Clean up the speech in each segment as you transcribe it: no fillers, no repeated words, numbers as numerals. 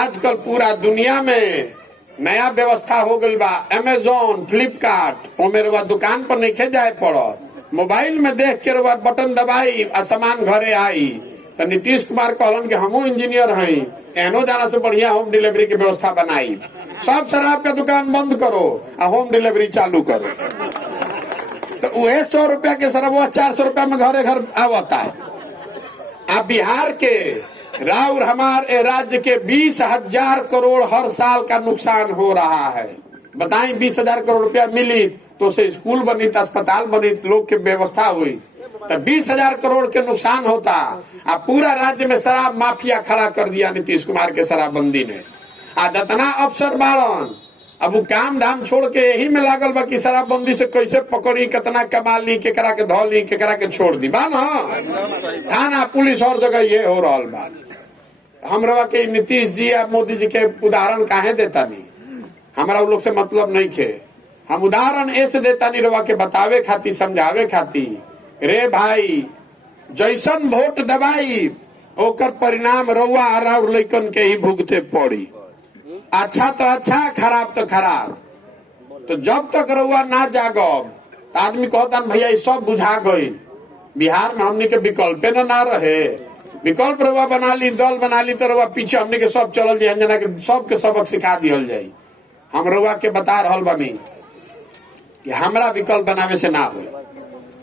आजकल पूरा दुनिया में नया व्यवस्था हो गई बा। अमेजोन, फ्लिपकार्ट, ओमे रउआ दुकान पर नहीं जाए पड़त, मोबाइल में देख के रउआ बटन दबाई आ सामान घरे आई। तो नीतीश कुमार कहलन कि हमू इंजीनियर हई, एहनो जाना से बढ़िया होम डिलीवरी की व्यवस्था बनाई। सब शराब का दुकान बंद करो आ होम डिलीवरी चालू करो। तो वह 100 रुपया के शराब 400 रुपया में घरे घर आवता है। आप बिहार के राउर हमारे राज्य के 20,000 करोड़ हर साल का नुकसान हो रहा है। बताएं 20,000 करोड़ रुपया मिली तो से स्कूल बनी, तो अस्पताल बनी, लोग की व्यवस्था हुई, तो 20,000 करोड़ के नुकसान होता। आप पूरा राज्य में शराब माफिया खड़ा कर दिया नीतीश कुमार के शराबबंदी ने। आज इतना अफसर बाड़न, अब वो काम धाम छोड़ के यही में लागल बा कि शराबबंदी से कैसे पकड़ी, कितना कमा ली, केकरा के धो ली, केकरा के छोड़ दी बा ना। थाना पुलिस और जगह ये हो रहा बा। हमरा के नीतीश जी या मोदी जी के उदाहरण काहे देता नहीं, हमारा लोग से मतलब नहीं खे। हम उदाहरण ऐसे देता नहीं रवा के बतावे खाती, समझावे खाती। रे भाई, जैसन वोट दबाई ओकर परिणाम रउआ और लइकन के ही भुगते पड़ी। अच्छा तो अच्छा, खराब तो खराब। तो जब तक रउआ ना जागब तो आदमी कहता भैया सब बुझा गई। बिहार में हमने के विकल्प ना रहे, विकल्प रउआ बना ली, दल बना ली, तो रउआ पीछे हमने के सब चल जाए, जना के सबके सबक सिखा दिहल जाये। हम रउआ के बता रहल बनी कि हमरा विकल्प बनावे से ना हो।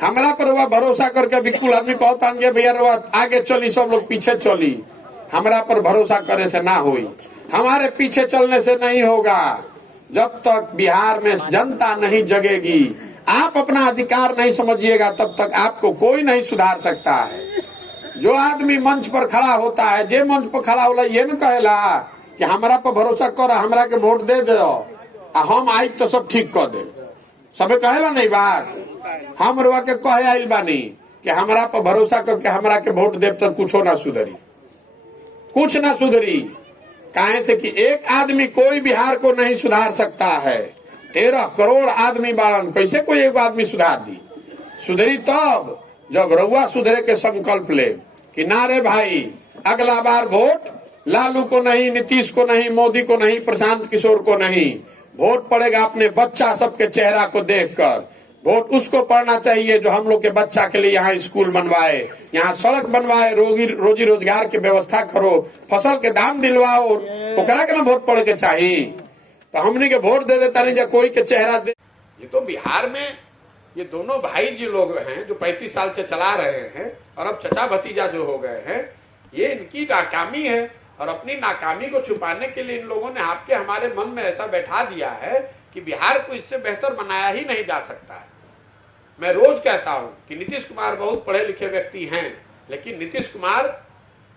हमरा पर रउआ भरोसा करके बिल्कुल आदमी कहता भैया रउआ आगे चली, सब लोग पीछे चली। हमरा पर भरोसा करे से ना हुई, हमारे पीछे चलने से नहीं होगा। जब तक बिहार में जनता नहीं जगेगी, आप अपना अधिकार नहीं समझिएगा, तब तक आपको कोई नहीं सुधार सकता है। जो आदमी मंच पर खड़ा होता है, जे मंच पर खड़ा होला, ये न कहेला कि हमरा पर भरोसा कर, हमरा के वोट दे दो, हम आई तो सब ठीक कर दे। सबे कहेला नहीं बात। हम रुआ के कहे आइल बानी कि हमरा पर भरोसा करके हमरा के वोट दे तो कुछो ना सुधरी, कुछ ना सुधरी। काहे से कि एक आदमी कोई बिहार को नहीं सुधार सकता है। 13 करोड़ आदमी बाड़न, कैसे कोई एक आदमी सुधार दी? सुधरी तब जब रउआ सुधरे के संकल्प ले कि ना रे भाई, अगला बार वोट लालू को नहीं, नीतीश को नहीं, मोदी को नहीं, प्रशांत किशोर को नहीं, वोट पड़ेगा अपने बच्चा सबके चेहरा को देखकर। वोट उसको पड़ना चाहिए जो हम लोग के बच्चा के लिए यहाँ स्कूल बनवाए, यहाँ सड़क बनवाए, रोजी रोजगार की व्यवस्था करो, फसल के दाम दिलवाओ, ओकरा के ना वोट पड़े के चाहिए। तो हमने के वोट दे देता नहीं, कोई के चेहरा दे। ये तो बिहार में ये दोनों भाई जी लोग हैं जो 35 साल से चला रहे हैं, और अब चचा भतीजा जो हो गए हैं, ये इनकी नाकामी है। और अपनी नाकामी को छुपाने के लिए इन लोगों ने आपके हमारे मन में ऐसा बैठा दिया है कि बिहार को इससे बेहतर बनाया ही नहीं जा सकता है। मैं रोज कहता हूं कि नीतीश कुमार बहुत पढ़े लिखे व्यक्ति हैं, लेकिन नीतीश कुमार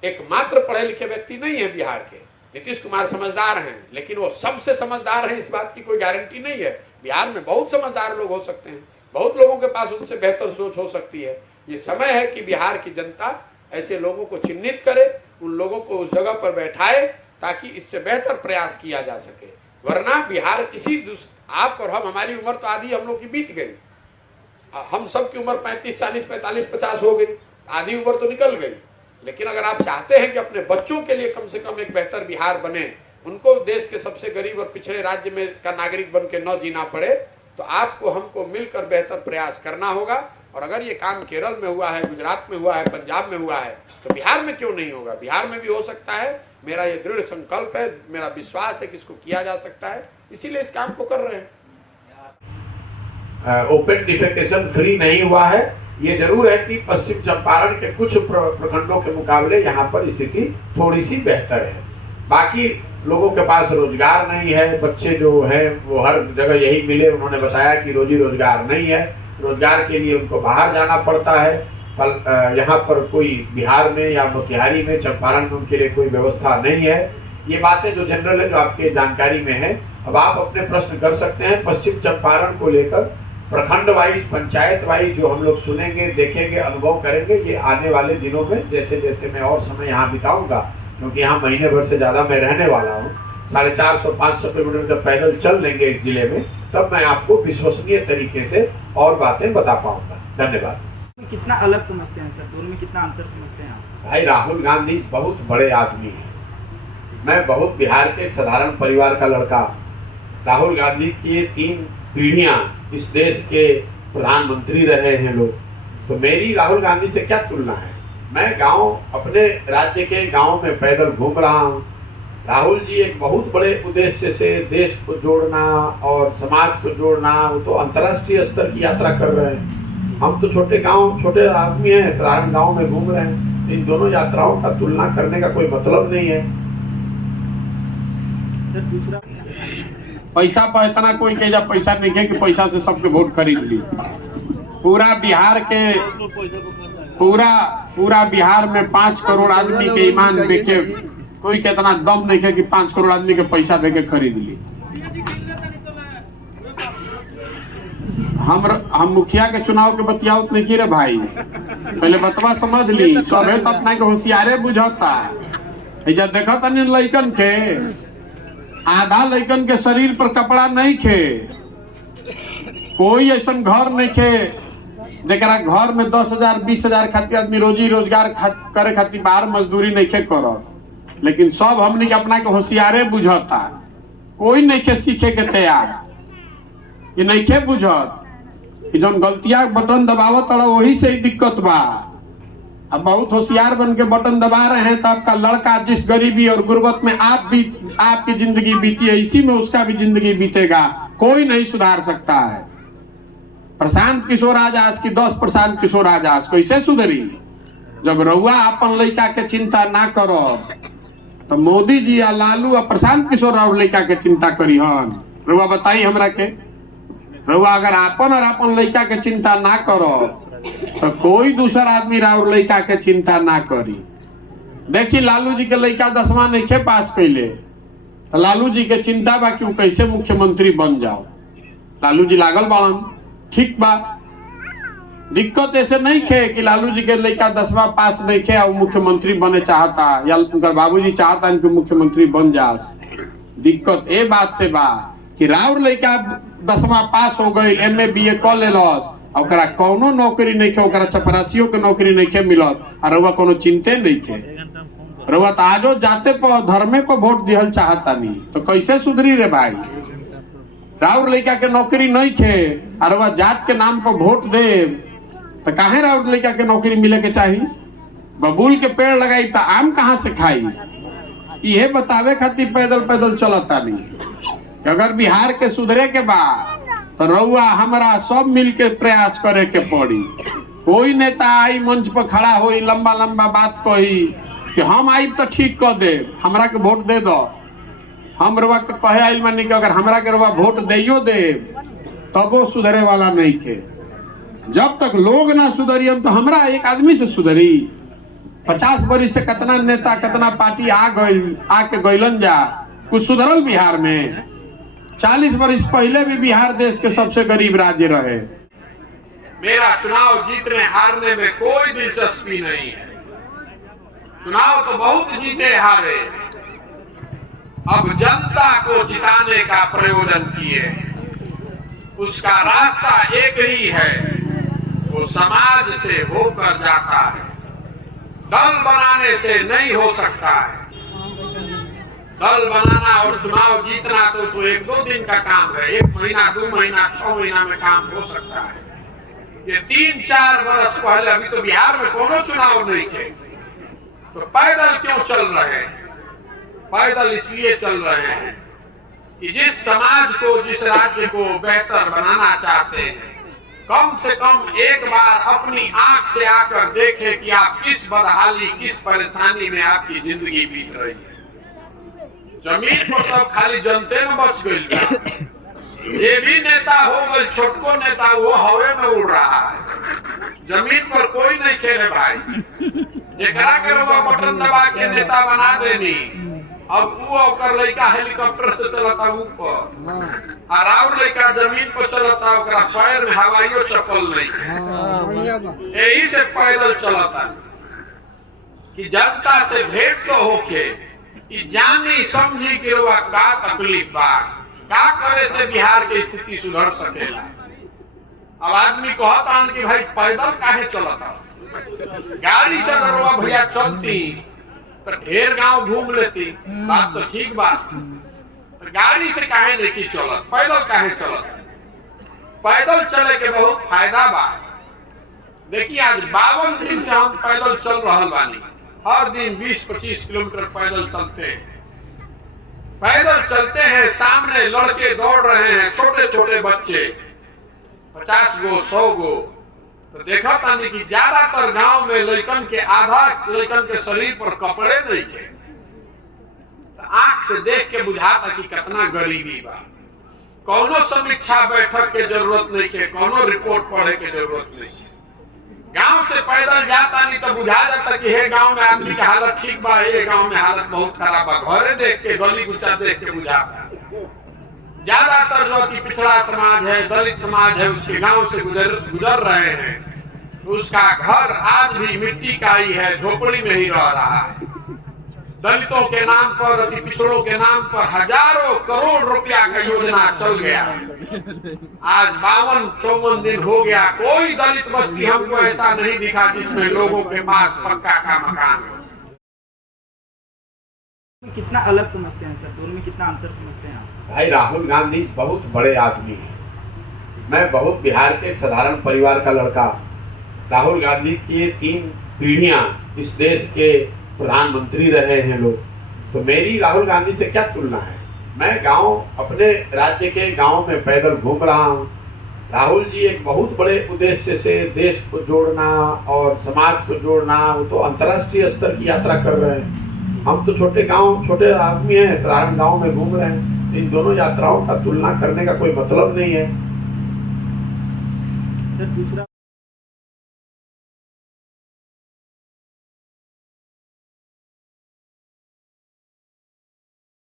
एकमात्र पढ़े लिखे व्यक्ति नहीं है बिहार के। नीतीश कुमार समझदार हैं, लेकिन वो सबसे समझदार हैं इस बात की कोई गारंटी नहीं है। बिहार में बहुत समझदार लोग हो सकते हैं, बहुत लोगों के पास उनसे बेहतर सोच हो सकती है। ये समय है कि बिहार की जनता ऐसे लोगों को चिन्हित करे, उन लोगों को उस जगह पर बैठाए, ताकि इससे बेहतर प्रयास किया जा सके। वरना बिहार आप और हम, हमारी उम्र तो आधी हम लोग की बीत गई, हम सब की उम्र 35, 40, 45, 50 हो गई, आधी उम्र तो निकल गई। लेकिन अगर आप चाहते हैं कि अपने बच्चों के लिए कम से कम एक बेहतर बिहार बने, उनको देश के सबसे गरीब और पिछड़े राज्य में का नागरिक बन के न जीना पड़े, तो आपको हमको मिलकर बेहतर प्रयास करना होगा। और अगर ये काम केरल में हुआ है, गुजरात में हुआ है, पंजाब में हुआ है, तो बिहार में क्यों नहीं होगा? बिहार में भी हो सकता है। मेरा ये दृढ़ संकल्प है, मेरा विश्वास है कि इसको किया जा सकता है, इसीलिए इस काम को कर रहे हैं। ओपन डिफेकेशन फ्री नहीं हुआ है। ये जरूर है कि पश्चिम चंपारण के कुछ प्रखंडों के मुकाबले यहाँ पर स्थिति थोड़ी सी बेहतर है। बाकी लोगों के पास रोजगार नहीं है, बच्चे जो है वो हर जगह यही मिले। उन्होंने बताया कि रोजी रोजगार नहीं है, रोजगार के लिए उनको बाहर जाना पड़ता है। यहाँ पर कोई बिहार में या मोतिहारी में, चंपारण में उनके लिए कोई व्यवस्था नहीं है। ये बातें जो जनरल है, जो आपके जानकारी में है। अब आप अपने प्रश्न कर सकते हैं पश्चिम चंपारण को लेकर, प्रखंड वाइज, पंचायत वाइज, जो हम लोग सुनेंगे, देखेंगे, अनुभव करेंगे। ये आने वाले दिनों में जैसे जैसे मैं और समय यहाँ बिताऊंगा, क्योंकि यहाँ महीने भर से ज्यादा मैं रहने वाला हूँ, 450-500 किलोमीटर जब पैदल चल लेंगे इस जिले में, तब मैं आपको विश्वसनीय तरीके से और बातें बता पाऊंगा। धन्यवाद। कितना अलग समझते हैं सर, दोनों में कितना अंतर समझते हैं आप? भाई, राहुल गांधी बहुत बड़े आदमी हैं, मैं बहुत बिहार के एक साधारण परिवार का लड़का, राहुल गांधी की 3 पीढ़ियां इस देश के प्रधानमंत्री रहे हैं लोग, तो मेरी राहुल गांधी से क्या तुलना है। मैं गांव, अपने राज्य के गांव में पैदल घूम रहा हूं। राहुल जी एक बहुत बड़े उद्देश्य से देश को जोड़ना और समाज को जोड़ना, वो तो अंतर्राष्ट्रीय स्तर की यात्रा कर रहे हैं। हम तो छोटे गांव, छोटे आदमी हैं, साधारण गांव में घूम रहे हैं। इन दोनों यात्राओं का तुलना करने का कोई मतलब नहीं है। सर दूसरा, पैसा पर इतना कोई कहेगा पैसा नहीं है कि पैसा से सबके वोट खरीद ली। पूरा बिहार के पूरा बिहार में 5 करोड़ आदमी के ईमान देके कोई के इतना दम नहीं है कि 5 करोड़ आदमी के पैसा देके खरीद ली। हम मुखिया के चुनाव के बतियावत नहीं रे भाई, पहले बतवा समझ ली। सबे तो अपना के होशियारे बुझता। जब देखा तनी लइकन के, आधा लइकन के शरीर पर कपड़ा नहीं खे, कोई ऐसा घर नहीं खे जरा घर में 10,000 20,000 खातिर आदमी रोजी रोजगार करे खातिर बाहर मजदूरी नहीं खे करत। लेकिन सब हमने के अपना के होशियारे बुझता। कोई नहीं खे सीखे के तैयार। ये नहीं खे बुझत कि जौन गलतियां बटन दबावत वही से ही दिक्कत बा। अब बहुत होशियार बन के बटन दबा रहे हैं तो आपका लड़का जिस गरीबी और गुर्बत में आपकी जिंदगी बीती है, इसी में उसका भी जिंदगी बीतेगा। कोई नहीं सुधार सकता है। प्रशांत किशोर आजाद की 10 प्रशांत किशोर आजाद कैसे सुधरी? जब रउआ अपन लड़का के चिंता ना करो तो मोदी जी या लालू और प्रशांत किशोर और लड़का के चिंता करी हन। रउआ बताई हमरा के। रउआ अगर अपन और अपन लड़का के चिंता ना करो तो कोई दूसरा आदमी राउर लड़का के चिंता ना करी। देखी लालू जी के लड़का 10वां नहीं खे पास कैले तो लालू जी के चिंता बा कि वो कैसे मुख्यमंत्री बन जाओ। लालू जी लागल बाड़न, ठीक बा। दिक्कत ऐसे नहीं खे कि लालू जी के लड़का 10वां पास नहीं खे और मुख्यमंत्री बने चाहता या उनका बाबूजी चाहता कि मुख्यमंत्री बन जास। दिक्कत ए बात से बा कि राउर लड़का 10वां पास हो गई, MA BA कर लेलस, ओकरा कोनो नौकरी नहीं खे, ओकरा चपरासियों के नौकरी नहीं खे मिलत और रउआ कोनो चिंते नहीं खे। रउआ तो आजो जाते पर धर्मे पर वोट दिहल चाहता नहीं तो कैसे सुधरी रे भाई। राउर लड़का के नौकरी नहीं खे और रउआ जात के नाम पर वोट दे तो काहे राउर लड़का के नौकरी मिले के चाहिए। बबूल के पेड़ लगाई तो आम कहाँ से खाई? ये बतावे खातिर पैदल पैदल चलता नहीं। अगर बिहार के सुधरे के बाद तो रउआ हमारा सब मिल के प्रयास करे के पड़ी। कोई नेता आई मंच पर खड़ा होई, लंबा लंबा बात कही कि हम आई तो ठीक कर दे, हमरा के वोट दे दो। हम रउआ के कहे आइल मानी कि अगर हमरा के रउआ वोट देइयो दे तब वो सुधरे वाला नहीं थे। जब तक लोग ना सुधरियन तो हमरा एक आदमी से सुधरी। 50 बरिस से कितना नेता कितना पार्टी आके गइलन जा, कुछ सुधरल बिहार में? 40 बरिस पहले भी बिहार देश के सबसे गरीब राज्य रहे। मेरा चुनाव जीतने हारने में कोई दिलचस्पी नहीं है। चुनाव तो बहुत जीते हारे, अब जनता को जिताने का प्रयोजन किए। उसका रास्ता एक ही है, वो समाज से होकर जाता है। दल बनाने से नहीं हो सकता है। दल बनाना और चुनाव जीतना तो 1-2 दिन का काम है। 1 महीना 2 महीना 6 महीना में काम हो सकता है। ये 3-4 बरस पहले, अभी तो बिहार में कोनो चुनाव नहीं थे, तो पैदल क्यों चल रहे हैं? पैदल इसलिए चल रहे हैं कि जिस समाज को, जिस राज्य को बेहतर बनाना चाहते हैं, कम से कम एक बार अपनी आंख से आकर देखें कि आप किस बदहाली, किस परेशानी में आपकी जिंदगी बीत रही है। जमीन पर सब खाली जनते में बच गई। ये भी नेता हो गए, छोटको नेता, वो हवे में उड़ रहा है। जमीन पर कोई नहीं खेले भाई। जेकरा के रउआ बटन दबा के नेता बना देनी, अब वो ओकर लड़का हेलीकॉप्टर से चलता ऊपर और और लड़का जमीन पर चलता, ओकरा पैर में हवाईओ चप्पल नहीं। यही से पैदल चलता कि जनता से भेंट तो होके, कि जानी समझी कि रउआ का तकलीफ बा, का करे से बिहार की स्थिति सुधर सकेला। अब आदमी कहता कि भाई पैदल काहे चलता? गाड़ी से रउआ भैया चलती तो ढेर गांव घूम लेती, बात तो ठीक बात। तो गाड़ी से काहे नहीं की चलत, पैदल काहे चलत? पैदल चले के बहुत फायदा बा। देखिए आज 52 दिन से हम पैदल चल रहल बानी, हर दिन 20-25 किलोमीटर पैदल चलते हैं। पैदल चलते हैं, सामने लड़के दौड़ रहे हैं, छोटे छोटे बच्चे 50 गो 100 गो। तो देखा तानी कि ज्यादातर गांव में लड़कन के आधा लड़कन के शरीर पर कपड़े नहीं थे। तो आंख से देख के बुझाता कि कितना गरीबी बा। कौनो समीक्षा बैठक के जरूरत नहीं है, कौनो रिपोर्ट पढ़े के जरूरत नहीं है। गांव से पैदल जाता नहीं तो बुझा जाता कि हे गांव में आदमी की हालत ठीक बा, ये गांव में हालत बहुत खराब बा। घरे देख के, गली गुचा देख के बुझाता। ज्यादातर जो कि पिछड़ा समाज है, दलित समाज है, उसके गांव से गुजर रहे हैं, उसका घर आज भी मिट्टी का ही है, झोपड़ी में ही रह रहा है। दलितों के नाम पर, अति पिछड़ों के नाम पर हजारों करोड़ रुपया का योजना चल गया। आज 52-54 दिन हो गया, कोई दलित बस्ती हमको ऐसा नहीं दिखा जिसमें लोगों के पास पक्का का मकान हो। कितना अलग समझते हैं सर, दोनों में कितना अंतर समझते हैं आप? भाई राहुल गांधी बहुत बड़े आदमी हैं। मैं बहुत बिहार के एक साधारण परिवार का लड़का। राहुल गांधी की 3 पीढ़ियां इस देश के प्रधानमंत्री रहे हैं लोग, तो मेरी राहुल गांधी से क्या तुलना है? मैं गांव, अपने राज्य के गांव में पैदल घूम रहा हूं। राहुल जी एक बहुत बड़े उद्देश्य से देश को जोड़ना और समाज को जोड़ना, वो तो अंतर्राष्ट्रीय स्तर की यात्रा कर रहे हैं। हम तो छोटे गांव, छोटे आदमी हैं, साधारण गांव में घूम रहे हैं। इन दोनों यात्राओं का तुलना करने का कोई मतलब नहीं है। सर दूसरा